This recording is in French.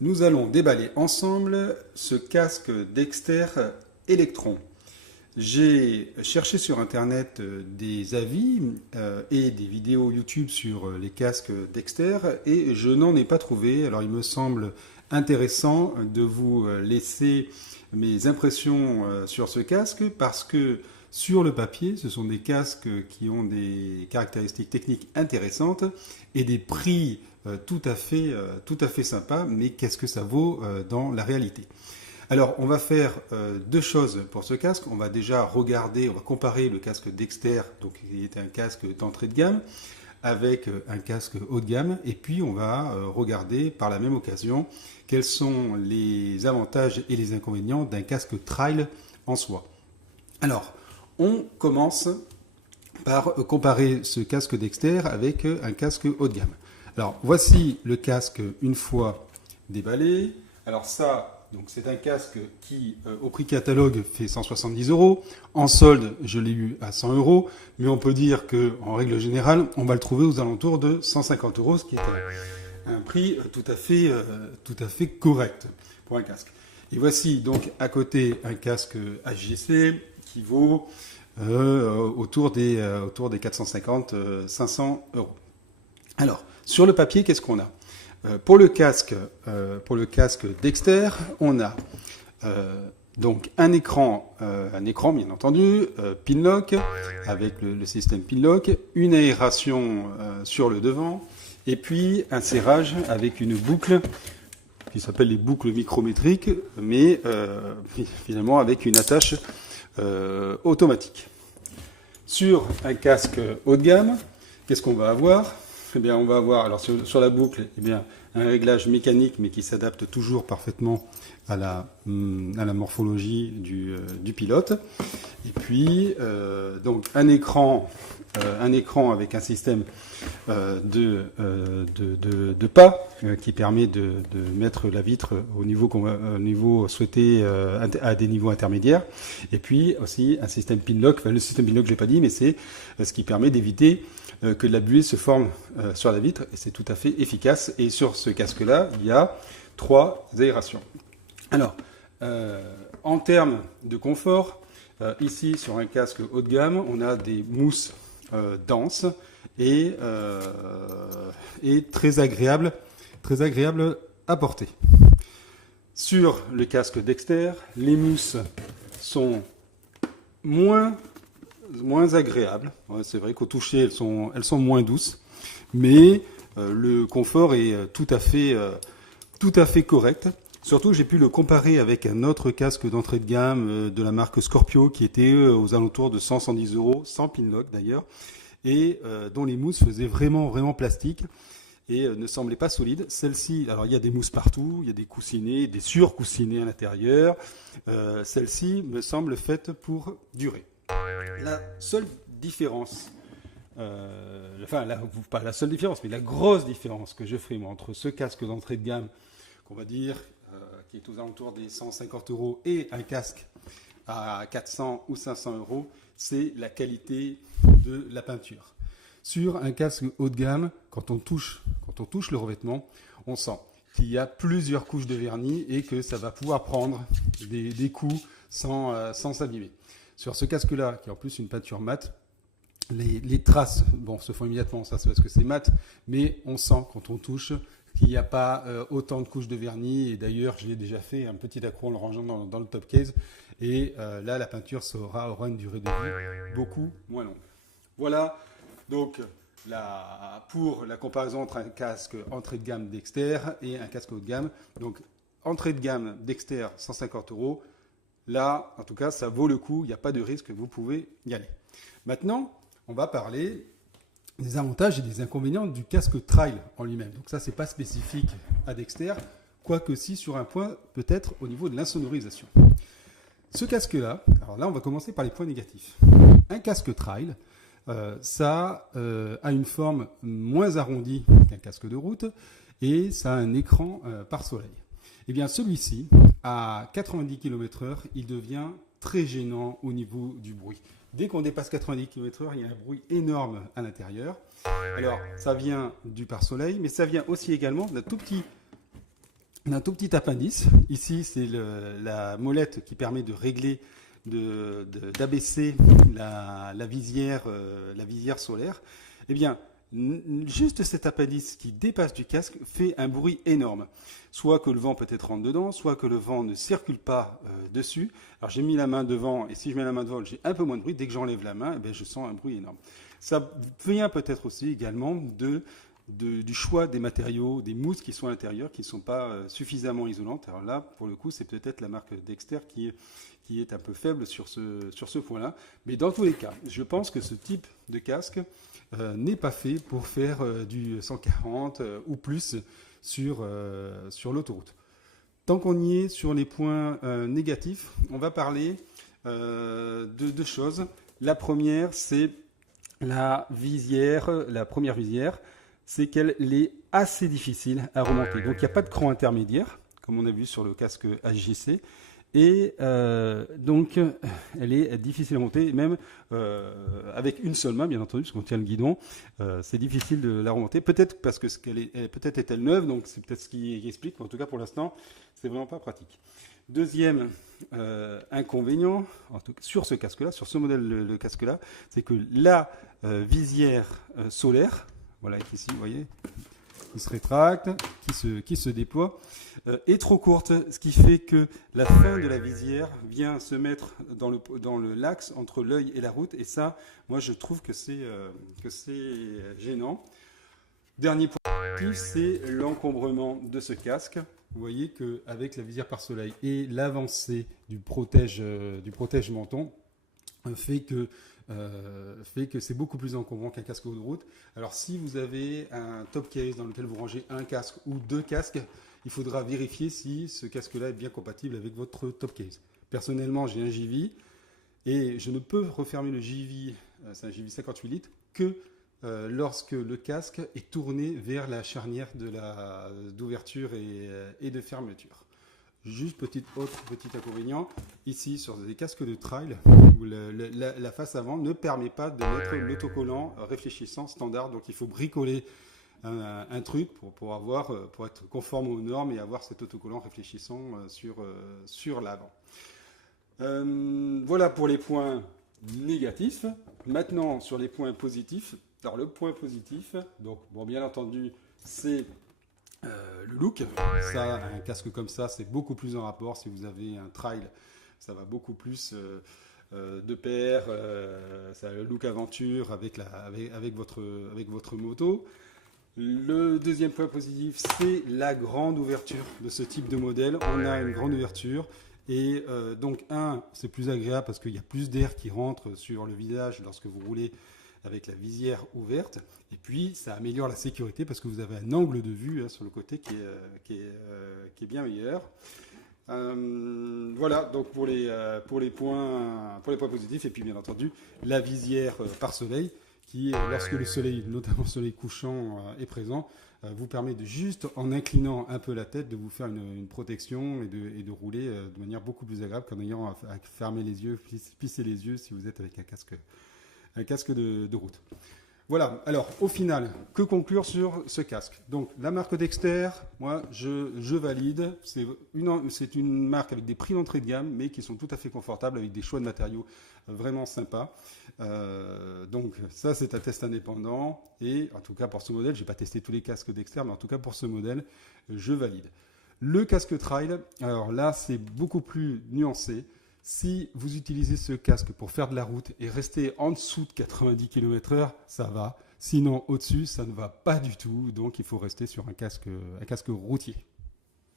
Nous allons déballer ensemble ce casque Dexter Electron. J'ai cherché sur internet des avis et des vidéos YouTube sur les casques Dexter et je n'en ai pas trouvé. Alors il me semble intéressant de vous laisser mes impressions sur ce casque parce que sur le papier, ce sont des casques qui ont des caractéristiques techniques intéressantes et des prix tout à fait sympas, mais qu'est-ce que ça vaut dans la réalité? Alors, on va faire deux choses pour ce casque. On va déjà regarder, on va comparer le casque Dexter, donc qui est un casque d'entrée de gamme, avec un casque haut de gamme. Et puis, on va regarder par la même occasion quels sont les avantages et les inconvénients d'un casque trail en soi. Alors, on commence par comparer ce casque Dexter avec un casque haut de gamme. Alors, voici le casque une fois déballé. Alors ça, donc c'est un casque qui, au prix catalogue, fait 170 euros. En solde, je l'ai eu à 100 euros. Mais on peut dire qu'en règle générale, on va le trouver aux alentours de 150 euros, ce qui est un prix tout à fait correct pour un casque. Et voici donc à côté un casque HJC qui vaut autour des 450-500 euros. Alors, sur le papier, qu'est-ce qu'on a? Pour le casque Dexter, on a donc un écran bien entendu, Pinlock, avec le système Pinlock, une aération sur le devant, et puis un serrage avec une boucle qui s'appelle les boucles micrométriques, mais finalement avec une attache automatique. Sur un casque haut de gamme, qu'est-ce qu'on va avoir? Eh bien, on va avoir alors sur la boucle, eh bien, un réglage mécanique, mais qui s'adapte toujours parfaitement à la morphologie du pilote. Et puis, donc un écran avec un système de pas qui permet de mettre la vitre au niveau souhaité à des niveaux intermédiaires. Et puis aussi un système Pinlock. Enfin, le système Pinlock, je l'ai pas dit, mais c'est ce qui permet d'éviter que la buée se forme sur la vitre, et c'est tout à fait efficace. Et sur ce casque-là, il y a 3 aérations. Alors, en termes de confort, ici sur un casque haut de gamme, on a des mousses denses et très agréables à porter. Sur le casque Dexter, les mousses sont moins agréables. Ouais, c'est vrai qu'au toucher, elles sont moins douces, mais le confort est tout à fait correct. Surtout, j'ai pu le comparer avec un autre casque d'entrée de gamme de la marque Scorpio qui était aux alentours de 100-110 euros, sans pinlock d'ailleurs, et dont les mousses faisaient vraiment plastique et ne semblaient pas solides. Celle-ci, alors il y a des mousses partout, il y a des coussinets, des surcoussinets à l'intérieur. Celle-ci me semble faite pour durer. La seule différence, pas la seule différence, mais la grosse différence que je ferai moi, entre ce casque d'entrée de gamme, qu'on va dire, qui est aux alentours des 150 euros, et un casque à 400 ou 500 euros, c'est la qualité de la peinture. Sur un casque haut de gamme, quand on touche le revêtement, on sent qu'il y a plusieurs couches de vernis et que ça va pouvoir prendre des coups sans s'abîmer. Sur ce casque-là, qui est en plus une peinture mate, les traces se font immédiatement, ça c'est parce que c'est mat, mais on sent quand on touche qu'il n'y a pas autant de couches de vernis. Et d'ailleurs, je l'ai déjà fait, un petit accro en le rangeant dans le top case. Et là, la peinture aura une durée de vie beaucoup moins longue. Voilà donc pour la comparaison entre un casque entrée de gamme Dexter et un casque haut de gamme. Donc, entrée de gamme Dexter, 150 euros. Là, en tout cas, ça vaut le coup. Il n'y a pas de risque, vous pouvez y aller. Maintenant, on va parler des avantages et des inconvénients du casque trail en lui-même. Donc ça, c'est pas spécifique à Dexter, quoique si sur un point, peut-être au niveau de l'insonorisation. Ce casque-là, alors là, on va commencer par les points négatifs. Un casque trail, ça a une forme moins arrondie qu'un casque de route et ça a un écran par soleil. Eh bien, celui-ci, à 90 km/h, il devient très gênant au niveau du bruit. Dès qu'on dépasse 90 km/h, il y a un bruit énorme à l'intérieur. Alors, ça vient du pare-soleil, mais ça vient aussi également d'un tout petit On a un tout petit appendice. Ici, c'est la molette qui permet de régler, d'abaisser la visière solaire. Eh bien, juste cet appendice qui dépasse du casque fait un bruit énorme. Soit que le vent peut-être rentre dedans, soit que le vent ne circule pas dessus. Alors j'ai mis la main devant, et si je mets la main devant, j'ai un peu moins de bruit. Dès que j'enlève la main, eh bien, je sens un bruit énorme. Ça vient peut-être aussi également du choix des matériaux, des mousses qui sont à l'intérieur, qui ne sont pas suffisamment isolantes. Alors là, pour le coup, c'est peut-être la marque Dexter qui est un peu faible sur ce point-là. Mais dans tous les cas, je pense que ce type de casque n'est pas fait pour faire du 140 ou plus sur l'autoroute. Tant qu'on y est sur les points négatifs, on va parler de deux choses. La première, c'est la première visière, c'est qu'elle est assez difficile à remonter. Donc il n'y a pas de cran intermédiaire, comme on a vu sur le casque HJC. Et donc, elle est difficile à monter, même avec une seule main, bien entendu, parce qu'on tient le guidon. C'est difficile de la remonter. Peut-être parce que peut-être est-elle neuve, donc c'est peut-être ce qui explique. Mais en tout cas, pour l'instant, c'est vraiment pas pratique. Deuxième inconvénient, en tout cas, sur ce casque-là, sur ce modèle de casque-là, c'est que la visière solaire, voilà, ici, vous voyez, qui se rétracte, qui se déploie, est trop courte, ce qui fait que la fin de la visière vient se mettre dans l'axe entre l'œil et la route, et ça, moi, je trouve que c'est gênant. Dernier point, c'est l'encombrement de ce casque. Vous voyez qu'avec la visière pare soleil et l'avancée du protège menton, fait que c'est beaucoup plus encombrant qu'un casque de route. Alors si vous avez un top case dans lequel vous rangez un casque ou deux casques, il faudra vérifier si ce casque-là est bien compatible avec votre top case. Personnellement, j'ai un JV et je ne peux refermer le JV, c'est un JV 58 litres, que lorsque le casque est tourné vers la charnière d'ouverture et de fermeture. Juste petit inconvénient, ici sur des casques de trail, où la face avant ne permet pas de mettre l'autocollant réfléchissant standard, donc il faut bricoler un truc pour être conforme aux normes et avoir cet autocollant réfléchissant sur l'avant. Voilà pour les points négatifs. Maintenant sur les points positifs. Alors le point positif, donc bon, bien entendu, c'est le look. Ça, un casque comme ça, c'est beaucoup plus en rapport. Si vous avez un trail, ça va beaucoup plus de pair. Ça a le look aventure avec votre moto. Le deuxième point positif, c'est la grande ouverture de ce type de modèle. On a une grande ouverture. Et donc, c'est plus agréable parce qu'il y a plus d'air qui rentre sur le visage lorsque vous roulez avec la visière ouverte. Et puis, ça améliore la sécurité parce que vous avez un angle de vue sur le côté qui est bien meilleur. Voilà, donc pour les points positifs. Et puis, bien entendu, la visière par soleil qui, lorsque le soleil, notamment le soleil couchant, est présent, vous permet de juste, en inclinant un peu la tête, de vous faire une protection et de rouler de manière beaucoup plus agréable qu'en ayant à fermer les yeux, plisser les yeux si vous êtes avec un casque de route. Voilà, alors au final, que conclure sur ce casque? Donc la marque Dexter, moi je valide, c'est une marque avec des prix d'entrée de gamme, mais qui sont tout à fait confortables, avec des choix de matériaux vraiment sympas. Donc ça c'est un test indépendant, et en tout cas pour ce modèle, je n'ai pas testé tous les casques Dexter, mais en tout cas pour ce modèle, je valide. Le casque trail, alors là c'est beaucoup plus nuancé. Si vous utilisez ce casque pour faire de la route et rester en dessous de 90 km/h, ça va. Sinon, au-dessus, ça ne va pas du tout. Donc, il faut rester sur un casque routier.